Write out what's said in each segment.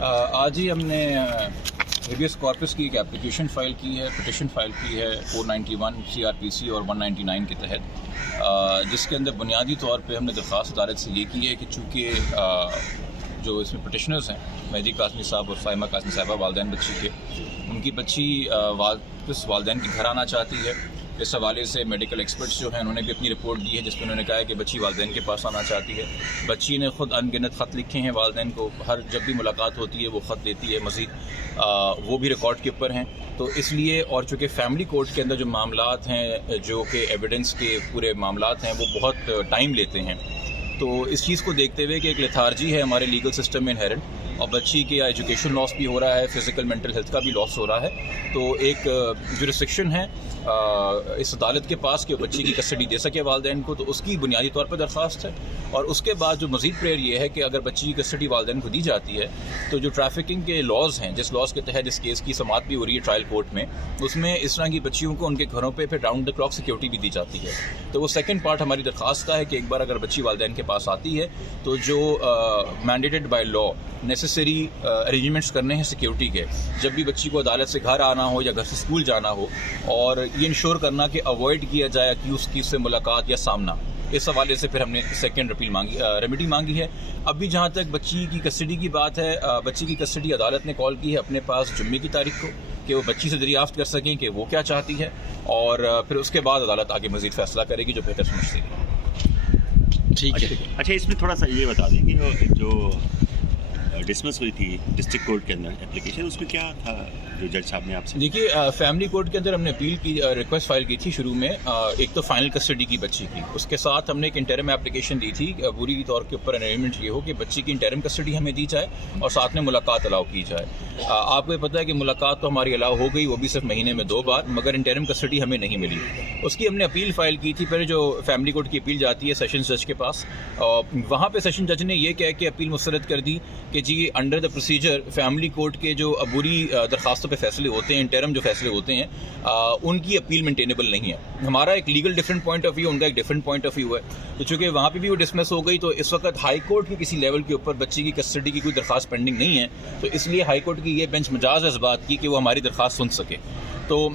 आज ही हमने habeas corpus की एक एप्लीकेशन फ़ाइल की है, पिटिशन फ़ाइल की है 491 CRPC और 199 के तहत, जिसके अंदर बुनियादी तौर पे हमने दरख्वास्त अदालत से ये की है कि चूँकि जो इसमें पिटिशनर्स हैं मेहदी कासमी साहब और साइमा कासमी साहिबा वालदैन बच्ची के, उनकी बच्ची वापस वालदैन के घर आना चाहती है। इस हवाले से मेडिकल एक्सपर्ट्स जो हैं उन्होंने भी अपनी रिपोर्ट दी है, जिसमें उन्होंने कहा है कि बच्ची वालदैन के पास आना चाहती है। बच्ची ने ख़ुद अनगिनत ख़त लिखे हैं वालदैन को, हर जब भी मुलाकात होती है वो ख़त देती है मज़ीद, वो भी रिकॉर्ड के ऊपर हैं। तो इसलिए और चूँकि फैमिली कोर्ट के अंदर जो मामलात हैं, जो कि एविडेंस के पूरे मामलात हैं, वो बहुत टाइम लेते हैं। तो इस चीज़ को देखते हुए कि एक लेथार्जी है हमारे लीगल सिस्टम में इनहेरेंट, और बच्ची के एजुकेशन लॉस भी हो रहा है, फिज़िकल मेंटल हेल्थ का भी लॉस हो रहा है, तो एक जुरिस्डिक्शन है इस अदालत के पास कि बच्ची की कस्टडी दे सके वालदैन को, तो उसकी बुनियादी तौर पर दरख्वास्त है। और उसके बाद जो मज़ीद प्रेयर ये है कि अगर बच्ची की कस्टडी वालदैन को दी जाती है तो जो ट्रैफिकिंग के लॉज हैं, जिस लॉज के तहत इस केस की समाअत भी हो रही है ट्रायल कोर्ट में, उसमें इस तरह की बच्चियों को उनके घरों पर फिर राउंड द क्लॉक सिक्योरिटी भी दी जाती है। तो वो सेकेंड पार्ट हमारी दरख्वास्त का है कि एक बार अगर बच्ची वालदैन के पास आती है तो जो mandated by law necessary arrangements करने हैं सिक्योरिटी के, जब भी बच्ची को अदालत से घर आना हो या घर से स्कूल जाना हो, और ये इंश्योर करना कि अवॉइड किया जाए अक्यूज़ की से मुलाकात या सामना। इस हवाले से फिर हमने सेकेंड अपील रेमेडी मांगी है। अभी जहाँ तक बच्ची की कस्टडी की बात है, बच्ची की कस्टडी अदालत ने कॉल की है अपने पास जुम्मे की तारीख को, कि वो बच्ची से दरियाफ्त कर सकें कि वो क्या चाहती है, और फिर उसके बाद अदालत आगे मज़ीद फैसला करेगी जो बेहतर समझती है। ठीक है। अच्छा, इसमें थोड़ा सा ये बता दें कि जो डिसमिस हुई थी डिस्ट्रिक्ट कोर्ट के अंदर एप्लीकेशन, उसमें क्या था जो जज साहब ने आपसे? देखिए, फैमिली कोर्ट के अंदर हमने अपील की, रिक्वेस्ट फाइल की थी शुरू में, एक तो फाइनल कस्टडी की बच्ची की, उसके साथ हमने एक इंटरम एप्लीकेशन दी थी पूरी तौर के ऊपर अरेंजमेंट ये हो कि बच्ची की इंटरम कस्टडी हमें दी जाए और साथ में मुलाकात अलाउ की जाए। आपको ये पता है कि मुलाकात तो हमारी अलाउ हो गई, वो भी सिर्फ महीने में 2 बार, मगर इंटरम कस्टडी हमें नहीं मिली। उसकी हमने अपील फाइल की थी। फिर जो फैमिली कोर्ट की अपील जाती है सेशन जज के पास, वहाँ पर सेशन जज ने यह कह के अपील मुस्तरद कर दी कि जी under the procedure family court के जो अबूरी दरखास्तों पे फैसले होते हैं, इंटरम जो फैसले होते हैं, उनकी अपील मेंटेनेबल नहीं है। हमारा एक legal different point of view, उनका एक डिफरेंट पॉइंट ऑफ व्यू है। तो चूँकि वहाँ पे भी वो डिसमिस हो गई, तो इस वक्त हाई कोर्ट के किसी लेवल के ऊपर बच्ची की कस्टडी की कोई दरखास्त पेंडिंग नहीं है, तो इसलिए हाई कोर्ट की ये बेंच मजाज है इस बात की कि वो हमारी दरखास्त सुन सके। तो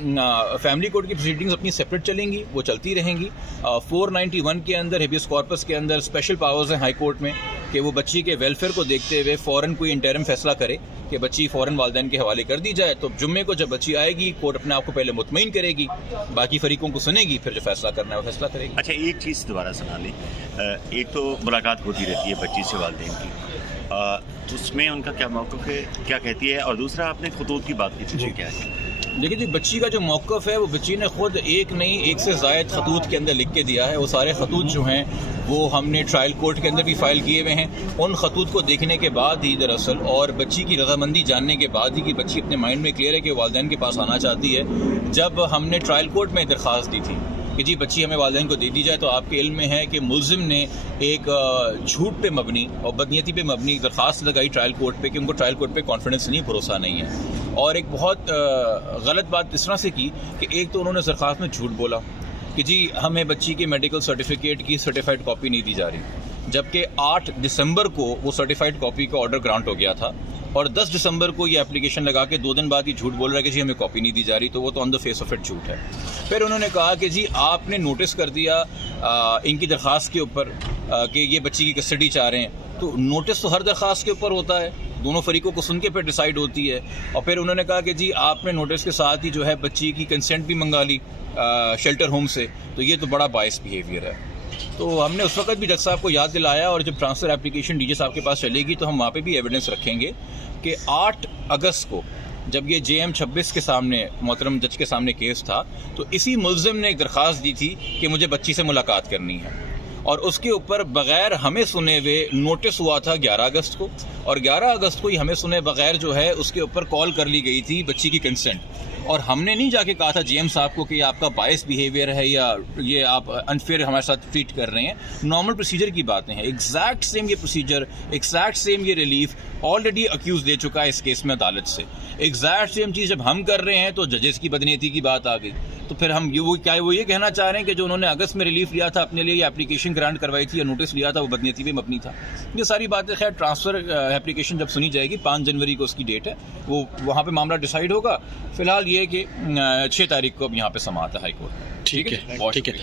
फैमिली कोर्ट की प्रोसीडिंग्स अपनी सेपरेट चलेंगी, वो चलती रहेंगी। 491 के अंदर हेबियस कॉर्पस के अंदर स्पेशल पावर्स हैं हाई कोर्ट में कि वो बच्ची के वेलफेयर को देखते हुए फ़ौरन कोई इंटरम फैसला करे कि बच्ची फ़ौरन वालदैन के हवाले कर दी जाए। तो जुम्मे को जब बच्ची आएगी, कोर्ट अपने आप को पहले मुतमईन करेगी, बाकी फरीकों को सुनेगी, फिर जो फैसला करना है वो फैसला करेगी। अच्छा, एक चीज़ दोबारा सुना लें। एक तो मुलाकात होती रहती है बच्ची से वालदैन की, उसमें उनका क्या मौक़िफ़ है, क्या कहती है? और दूसरा, आपने खतूत की बात की थी, क्या है? देखिए जी, बच्ची का जो मौक़िफ़ है वो बच्ची ने खुद एक नहीं, एक से ज़ायद खतूत के अंदर लिख के दिया है। वो सारे खतूत जो हैं वो हमने ट्रायल कोर्ट के अंदर भी फ़ाइल किए हुए हैं। उन खतूत को देखने के बाद ही दरअसल, और बच्ची की रज़ामंदी जानने के बाद ही कि बच्ची अपने माइंड में क्लियर है कि वालदैन के पास आना चाहती है, जब हमने ट्रायल कोर्ट में दरख्वास्त दी थी कि जी बच्ची हमें वालदैन को दे दी जाए, तो आपके इल्म में है कि मुल्ज़िम ने एक झूठ पे मबनी और बदनीयती पे मबनी दरख्वास्त लगाई ट्रायल कोर्ट पे कि उनको ट्रायल कोर्ट पे कॉन्फिडेंस नहीं, भरोसा नहीं है। और एक बहुत गलत बात इस तरह से की कि एक तो उन्होंने दरख्वास्त में झूठ बोला कि जी हमें बच्ची के मेडिकल सर्टिफिकेट की सर्टिफाइड कॉपी नहीं दी जा रही, जबकि 8 दिसंबर को वो सर्टिफाइड कॉपी का ऑर्डर ग्रांट हो गया था, और 10 दिसंबर को ये एप्लीकेशन लगा के 2 दिन बाद ये झूठ बोल रहा है कि जी हमें कॉपी नहीं दी जा रही। तो वो तो on the face of it झूठ है। फिर उन्होंने कहा कि जी आपने नोटिस कर दिया इनकी दरख्वास्त के ऊपर कि ये बच्ची की कस्टडी चाह रहे हैं, तो नोटिस तो हर दरख्वास्त के ऊपर होता है, दोनों फरीकों को सुन के फिर डिसाइड होती है। और फिर उन्होंने कहा कि जी आपने नोटिस के साथ ही जो है बच्ची की कंसेंट भी मंगा ली शेल्टर होम से, तो ये तो बड़ा बायस बिहेवियर है। तो हमने उस वक्त भी जज साहब को याद दिलाया, और जब ट्रांसफ़र एप्लीकेशन डीजे साहब के पास चलेगी तो हम वहाँ पे भी एविडेंस रखेंगे कि 8 अगस्त को जब ये JM 26 के सामने मोहतरम जज के सामने केस था, तो इसी मुल्ज़िम ने एक दरख्वास्त दी थी कि मुझे बच्ची से मुलाकात करनी है, और उसके ऊपर बग़ैर हमें सुने हुए नोटिस हुआ था 11 अगस्त को, और 11 अगस्त को ही हमें सुने बग़ैर जो है उसके ऊपर कॉल कर ली गई थी बच्ची की कंसेंट। और हमने नहीं जाके कहा था GM साहब को कि आपका बायस बिहेवियर है या ये आप अनफेयर हमारे साथ ट्रीट कर रहे हैं। नॉर्मल प्रोसीजर की बातें हैं, एग्जैक्ट सेम ये प्रोसीजर, एग्जैक्ट सेम ये रिलीफ ऑलरेडी अक्यूज़ दे चुका है इस केस में अदालत से। एग्जैक्ट सेम चीज़ जब हम कर रहे हैं तो जजेस की बदनीयती की बात आ गई। तो फिर हम वो ये कहना चाह रहे हैं कि जो उन्होंने अगस्त में रिलीफ लिया था अपने लिए, या एप्लीकेशन ग्रांट करवाई थी या नोटिस लिया था, वो बदनीयती में मबनी था। ये सारी बातें खैर ट्रांसफ़र एप्लीकेशन जब सुनी जाएगी, 5 जनवरी को उसकी डेट है, वो वहाँ पे मामला डिसाइड होगा। फिलहाल ये कि 6 तारीख को अब यहाँ पे समाअत है हाई कोर्ट। ठीक है।